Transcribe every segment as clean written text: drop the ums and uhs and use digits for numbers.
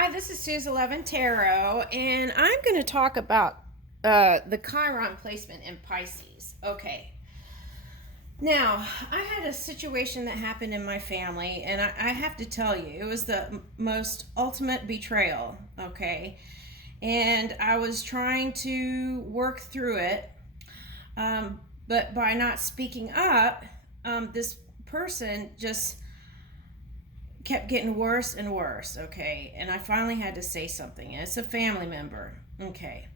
Hi, this is Suze 11 Tarot, and I'm going to talk about the Chiron placement in Pisces. Okay. Now, I had a situation that happened in my family, and I have to tell you, it was the most ultimate betrayal. Okay. And I was trying to work through it, but by not speaking up, this person just kept getting worse and worse. Okay, and I finally had to say something. It's a family member. Okay,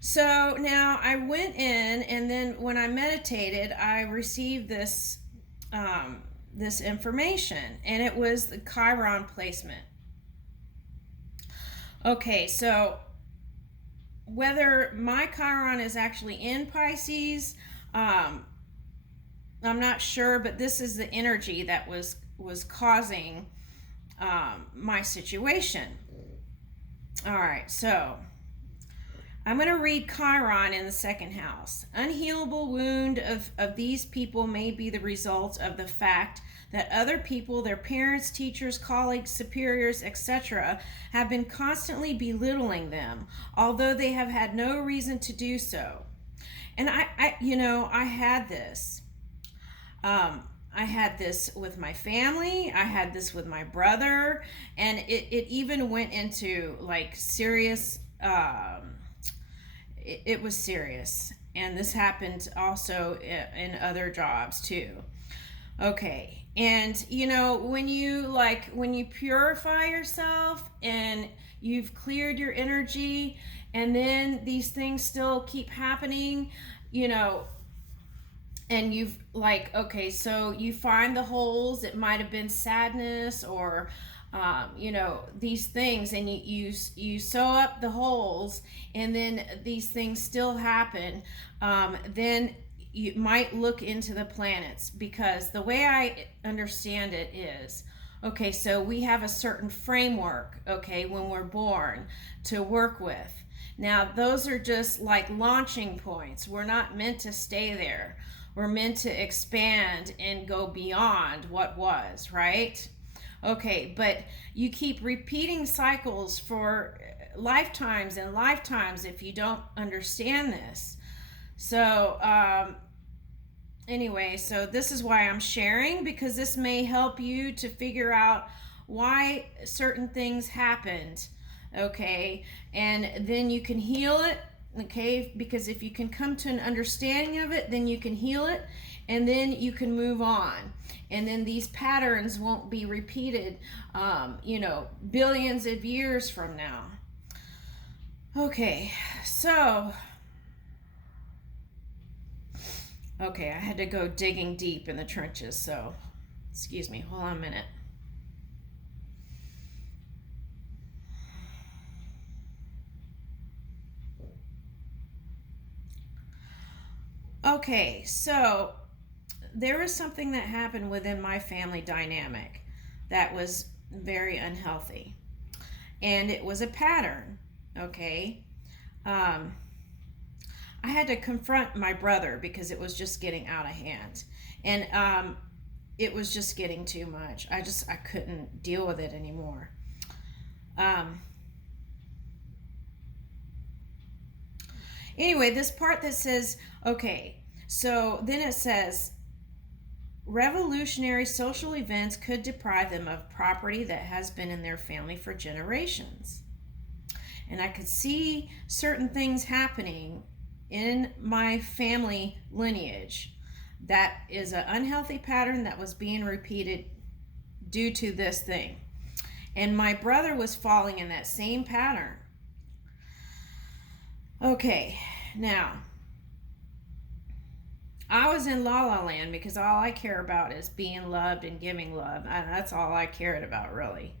so now I went in, and then when I meditated, I received this information, and it was the Chiron placement. Okay, so whether my Chiron is actually in Pisces, I'm not sure, but this is the energy that was causing my situation. All right, so I'm going to read Chiron in the second house. Unhealable wound of these people may be the result of the fact that other people, their parents, teachers, colleagues, superiors, etc., have been constantly belittling them, although they have had no reason to do so. And I had this. I had this with my family. I had this with my brother, and it even went into like serious. It was serious, and this happened also in other jobs too. Okay, and when you purify yourself and you've cleared your energy, and then these things still keep happening, you know, and you've like, okay, so you find the holes. It might have been sadness or these things, and you sew up the holes, and then these things still happen. Then you might look into the planets, because the way I understand it is, okay, so we have a certain framework, okay, when we're born, to work with. Now those are just like launching points. We're not meant to stay there. We're meant to expand and go beyond what was, right? Okay, but you keep repeating cycles for lifetimes and lifetimes if you don't understand this. So, anyway, so this is why I'm sharing, because this may help you to figure out why certain things happened, okay? And then you can heal it, okay? Because if you can come to an understanding of it, then you can heal it, and then you can move on. And then these patterns won't be repeated, billions of years from now. Okay, so, okay, I had to go digging deep in the trenches, so excuse me, hold on a minute. Okay, so there was something that happened within my family dynamic that was very unhealthy, and it was a pattern. Okay, I had to confront my brother because it was just getting out of hand, and it was just getting too much. I couldn't deal with it anymore. um, anyway, this part that says, okay, so then it says, revolutionary social events could deprive them of property that has been in their family for generations. And I could see certain things happening in my family lineage that is an unhealthy pattern that was being repeated due to this thing. And my brother was falling in that same pattern. Okay, now I was in la la land because all I care about is being loved and giving love. And that's all I cared about, really.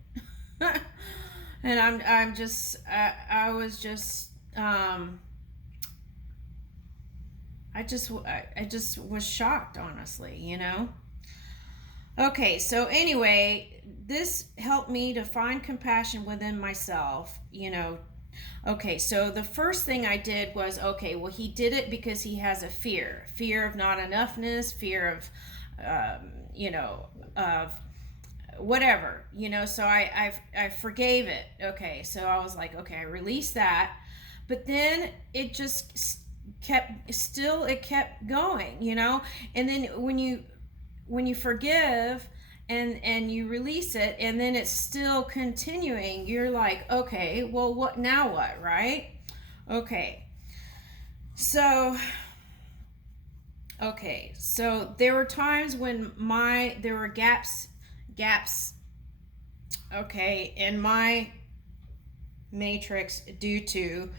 And I'm just I was just I just was shocked, honestly. Okay, so anyway, this helped me to find compassion within myself. Okay, so the first thing I did was, okay, well, he did it because he has a fear of not enoughness, fear of, of whatever, so I forgave it. Okay, so I was like, okay, I released that, but then it just kept going, and then when you forgive and you release it, and then it's still continuing, you're like, okay, well, what now, what, right? Okay, so there were times when there were gaps, okay, in my matrix due to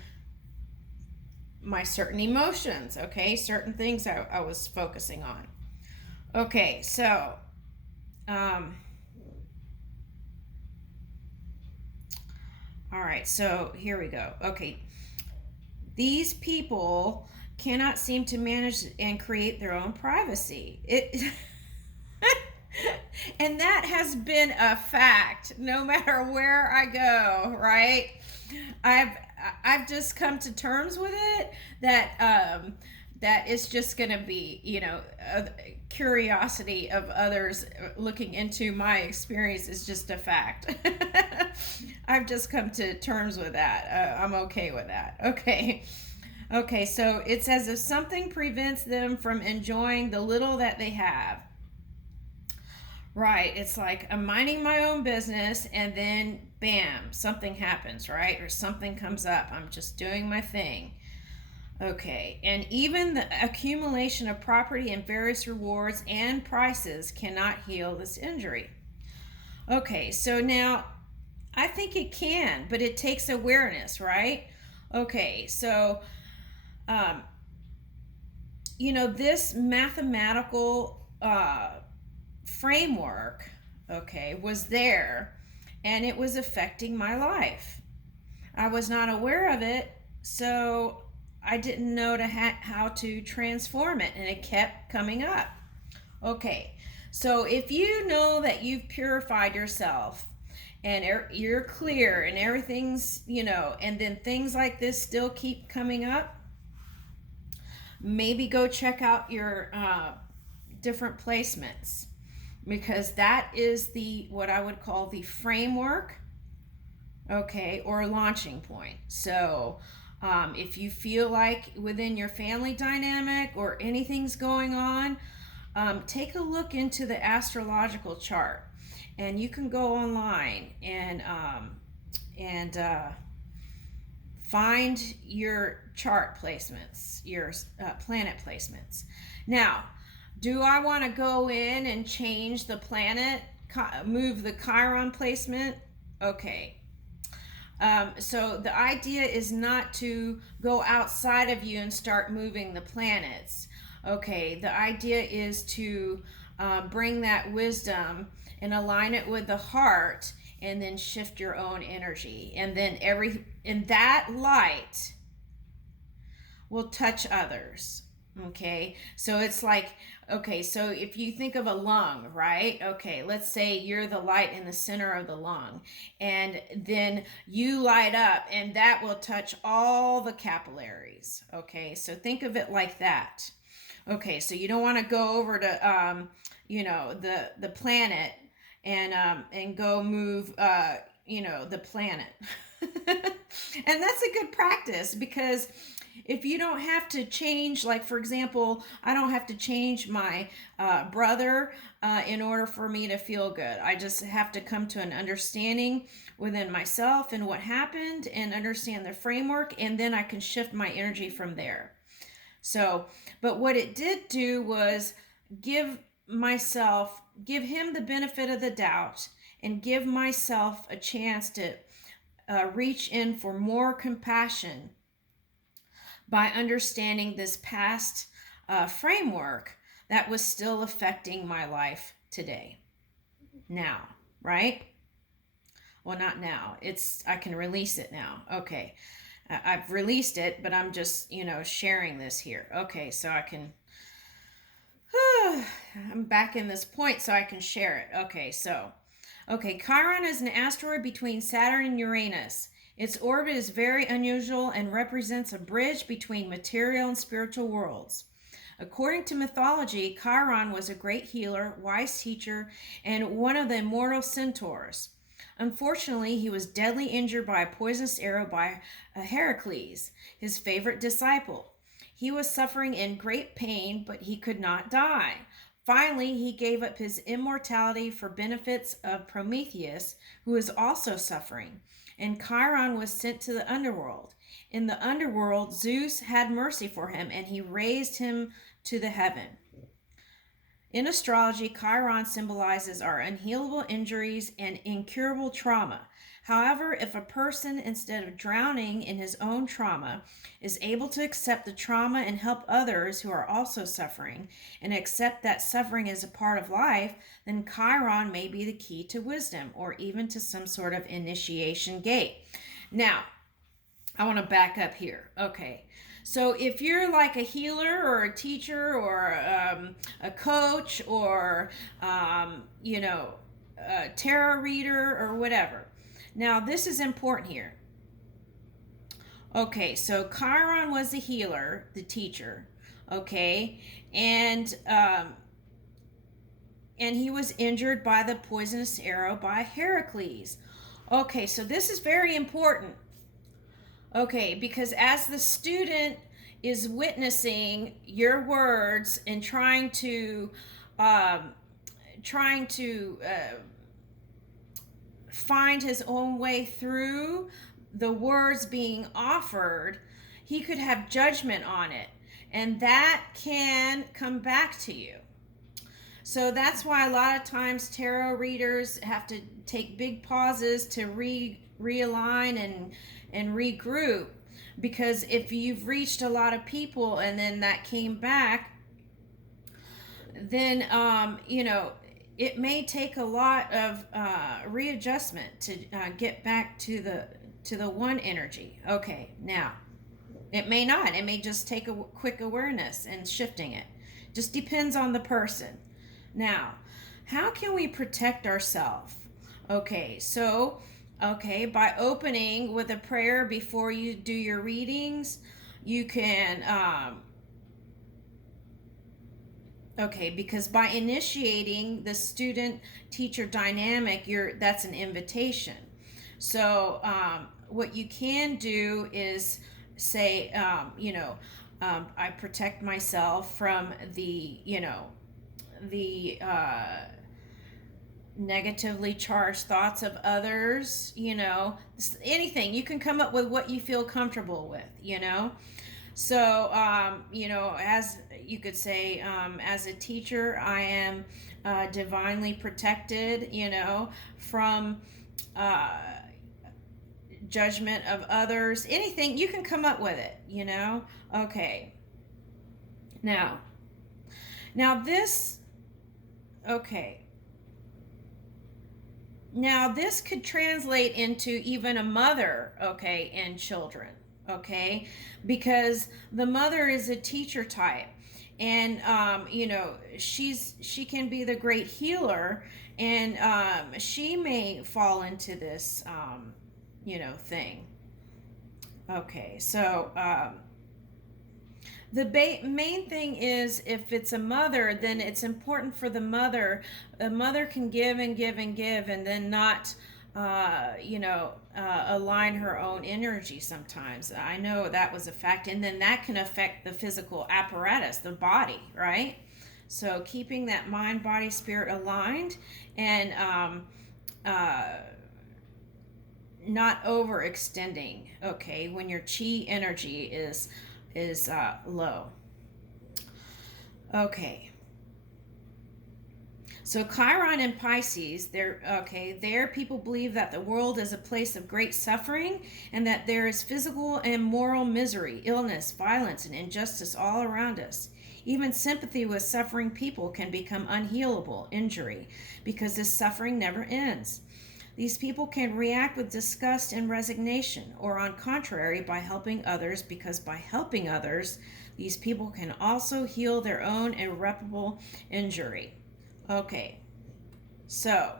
my certain emotions, okay, certain things I was focusing on. Okay, so all right, so here we go. Okay, these people cannot seem to manage and create their own privacy. And that has been a fact no matter where I go, right? I've just come to terms with it that it's just going to be, a curiosity of others looking into my experience is just a fact. I've just come to terms with that. I'm okay with that. Okay, so it's as if something prevents them from enjoying the little that they have. Right, it's like I'm minding my own business, and then bam, something happens, right? Or something comes up. I'm just doing my thing. Okay, and even the accumulation of property and various rewards and prices cannot heal this injury. Okay, so now I think it can, but it takes awareness, right? Okay, so this mathematical framework, okay, was there, and it was affecting my life. I was not aware of it, so I didn't know how to transform it, and it kept coming up. Okay, so if you know that you've purified yourself and you're clear and everything's, and then things like this still keep coming up, maybe go check out your different placements, because that is what I would call the framework, okay, or launching point. So if you feel like within your family dynamic or anything's going on, take a look into the astrological chart, and you can go online and find your chart placements, your planet placements. Now, do I want to go in and change the planet, move the Chiron placement? Okay. So the idea is not to go outside of you and start moving the planets. Okay, the idea is to bring that wisdom and align it with the heart, and then shift your own energy, and then that light will touch others. Okay, so it's like, okay, so if you think of a lung, right? Okay, let's say you're the light in the center of the lung, and then you light up, and that will touch all the capillaries. Okay, so think of it like that. Okay, so you don't want to go over to the planet and go move the planet. And that's a good practice, because if you don't have to change, like for example, I don't have to change my brother in order for me to feel good. I just have to come to an understanding within myself and what happened, and understand the framework, and then I can shift my energy from there. So, but what it did do was give him the benefit of the doubt, and give myself a chance to reach in for more compassion by understanding this past framework that was still affecting my life today. Now, right? Well, not now. I can release it now. Okay. I've released it, but I'm just, sharing this here. Okay, so I can, I'm back in this point so I can share it. Okay, Chiron is an asteroid between Saturn and Uranus. Its orbit is very unusual and represents a bridge between material and spiritual worlds. According to mythology, Chiron was a great healer, wise teacher, and one of the immortal centaurs. Unfortunately, he was deadly injured by a poisonous arrow by Heracles, his favorite disciple. He was suffering in great pain, but he could not die. Finally, he gave up his immortality for benefits of Prometheus, who was also suffering, and Chiron was sent to the underworld. In the underworld, Zeus had mercy for him, and he raised him to the heaven. In astrology, Chiron symbolizes our unhealable injuries and incurable trauma. However, if a person, instead of drowning in his own trauma, is able to accept the trauma and help others who are also suffering, and accept that suffering is a part of life, then Chiron may be the key to wisdom or even to some sort of initiation gate. Now, I want to back up here. Okay. So if you're like a healer or a teacher or a coach or, a tarot reader or whatever. Now, this is important here. Okay, so Chiron was the healer, the teacher. Okay, and he was injured by the poisonous arrow by Heracles. Okay, so this is very important. Okay, because as the student is witnessing your words and trying to find his own way through the words being offered, he could have judgment on it, and that can come back to you. So that's why a lot of times tarot readers have to take big pauses to realign and regroup, because if you've reached a lot of people and then that came back, then it may take a lot of readjustment to get back to the one energy. Okay, now it may not. It may just take a quick awareness and shifting it. Just depends on the person. Now, how can we protect ourselves? Okay, so by opening with a prayer before you do your readings, you can because by initiating the student teacher dynamic, that's an invitation. So what you can do is say, I protect myself from the negatively charged thoughts of others, anything. You can come up with what you feel comfortable with, So, as you could say, as a teacher, I am divinely protected, from judgment of others. Anything, you can come up with it, Okay. Now this, okay. Now, this could translate into even a mother, and children, because the mother is a teacher type, and she can be the great healer, and she may fall into this, thing. Okay, so the main thing is, if it's a mother, then it's important for the mother. A mother can give and give and give, and then not, align her own energy sometimes. I know that was a fact, and then that can affect the physical apparatus, the body, right? So keeping that mind, body, spirit aligned, and not overextending. Okay, when your chi energy is low. Okay. So Chiron and Pisces, there people believe that the world is a place of great suffering, and that there is physical and moral misery, illness, violence, and injustice all around us. Even sympathy with suffering people can become unhealable injury, because this suffering never ends. These people can react with disgust and resignation, or on contrary, by helping others, because by helping others, these people can also heal their own irreparable injury. Okay, so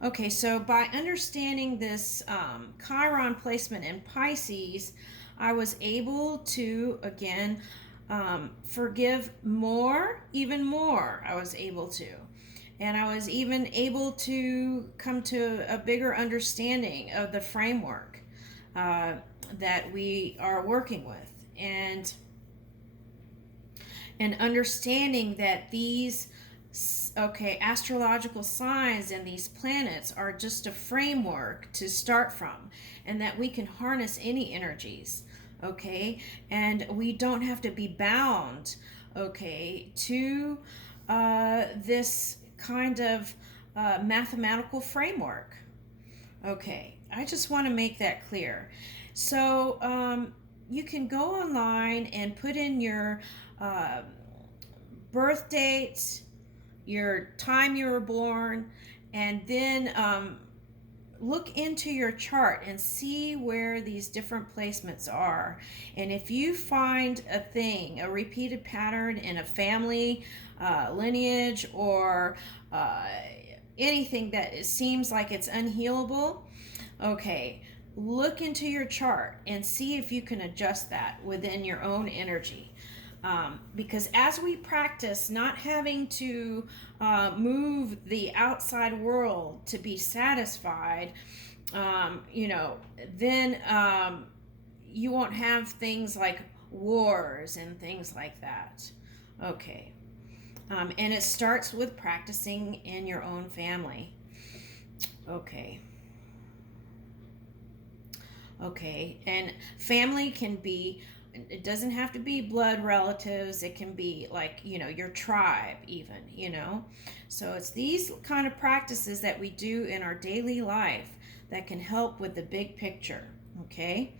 Okay, so by understanding this Chiron placement in Pisces, I was able to, again, forgive more, even more. I was able to. And I was even able to come to a bigger understanding of the framework that we are working with. And understanding that these astrological signs and these planets are just a framework to start from, and that we can harness any energies, okay, and we don't have to be bound, okay, to this kind of mathematical framework. Okay, I just want to make that clear. So you can go online and put in your uh, birth date, your time you were born, and then look into your chart and see where these different placements are. And if you find a repeated pattern in a family lineage, or anything that seems like it's unhealable, okay, look into your chart and see if you can adjust that within your own energy. Because as we practice not having to move the outside world to be satisfied, then you won't have things like wars and things like that. Okay. And it starts with practicing in your own family. Okay. Okay. And family can be, it doesn't have to be blood relatives. It can be like, your tribe even. So it's these kind of practices that we do in our daily life that can help with the big picture. Okay.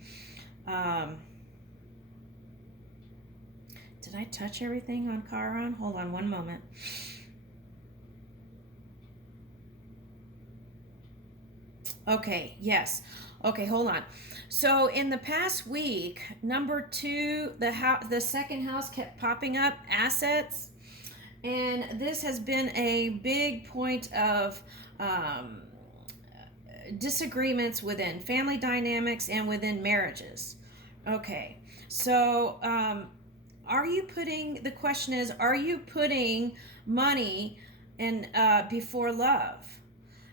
Did I touch everything on Chiron? Hold on one moment. Okay, yes. Okay, hold on. So in the past week, number 2, the second house kept popping up, assets, and this has been a big point of disagreements within family dynamics and within marriages. Okay, so the question is, are you putting money in before love?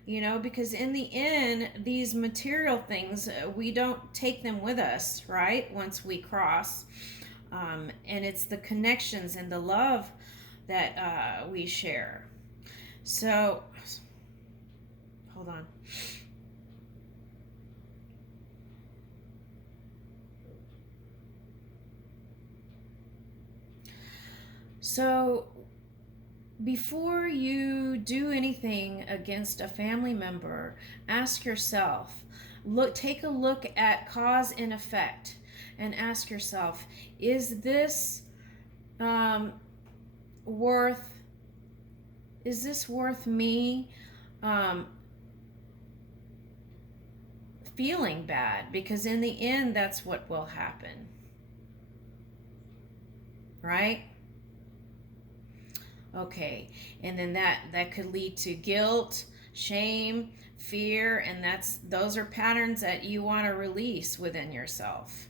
Because in the end, these material things, we don't take them with us, right? Once we cross. And it's the connections and the love that we share. So, hold on. So, before you do anything against a family member, ask yourself, take a look at cause and effect, and ask yourself, is this worth me feeling bad? Because in the end, that's what will happen, right? Okay, and then that could lead to guilt, shame, fear, and those are patterns that you want to release within yourself.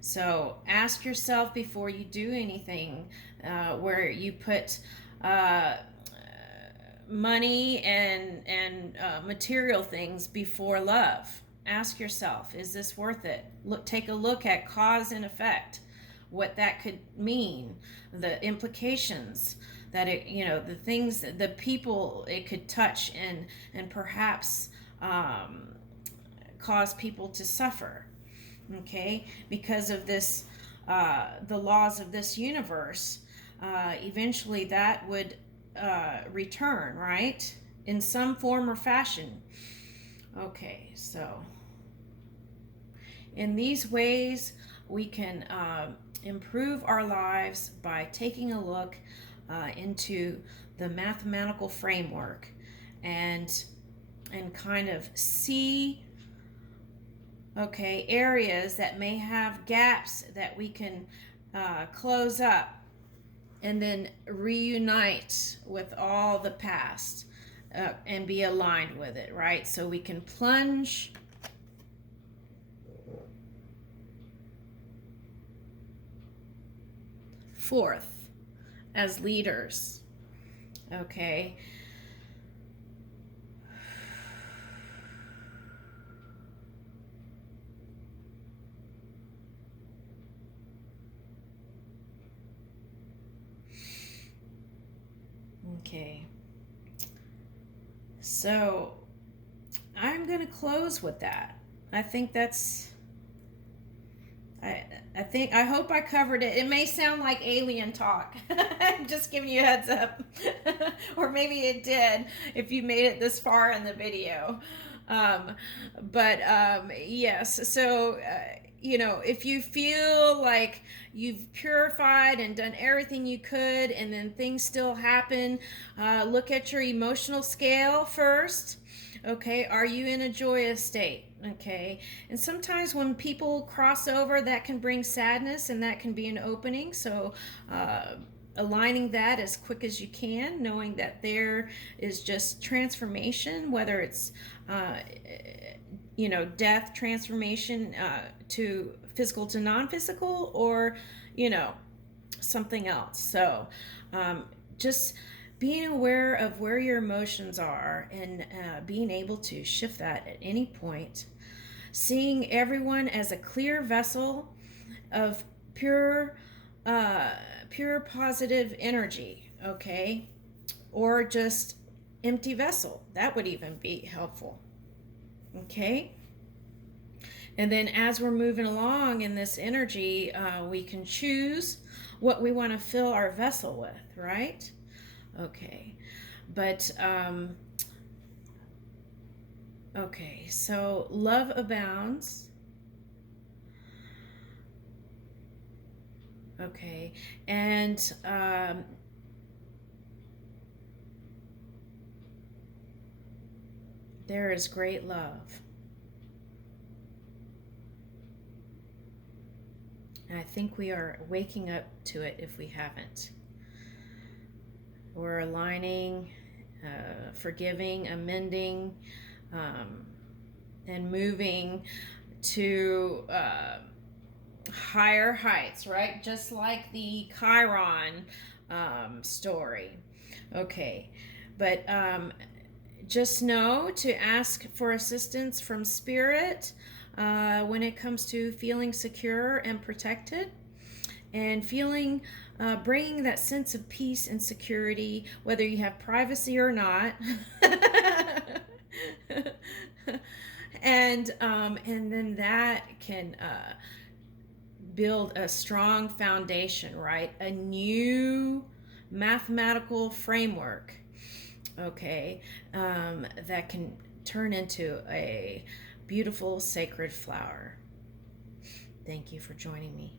So ask yourself before you do anything where you put money and material things before love. Ask yourself, is this worth it? Take a look at cause and effect, what that could mean, the implications that the things, the people it could touch and perhaps cause people to suffer. Okay, because of this, the laws of this universe, eventually that would return, right, in some form or fashion. Okay, so in these ways we can improve our lives by taking a look into the mathematical framework and kind of see areas that may have gaps that we can close up, and then reunite with all the past and be aligned with it, right? So we can plunge forth as leaders. Okay. Okay. So I'm going to close with that. I think that's I hope I covered it. It may sound like alien talk. I'm just giving you a heads up. Or maybe it did if you made it this far in the video. Yes, so if you feel like you've purified and done everything you could and then things still happen, look at your emotional scale first. Okay, are you in a joyous state? Okay, and sometimes when people cross over, that can bring sadness and that can be an opening. So aligning that as quick as you can, knowing that there is just transformation, whether it's death transformation to physical to non-physical, or something else. So just being aware of where your emotions are and being able to shift that at any point, seeing everyone as a clear vessel of pure positive energy, okay, or just empty vessel. That would even be helpful. Okay, and then as we're moving along in this energy, we can choose what we want to fill our vessel with, right? Okay, but okay, so love abounds. Okay, and there is great love. And I think we are waking up to it if we haven't. We're aligning, forgiving, amending, and moving to higher heights, right? Just like the Chiron story. Okay, but just know to ask for assistance from Spirit when it comes to feeling secure and protected, and feeling bringing that sense of peace and security, whether you have privacy or not. And then that can build a strong foundation, right? A new mathematical framework, okay, that can turn into a beautiful sacred flower. Thank you for joining me.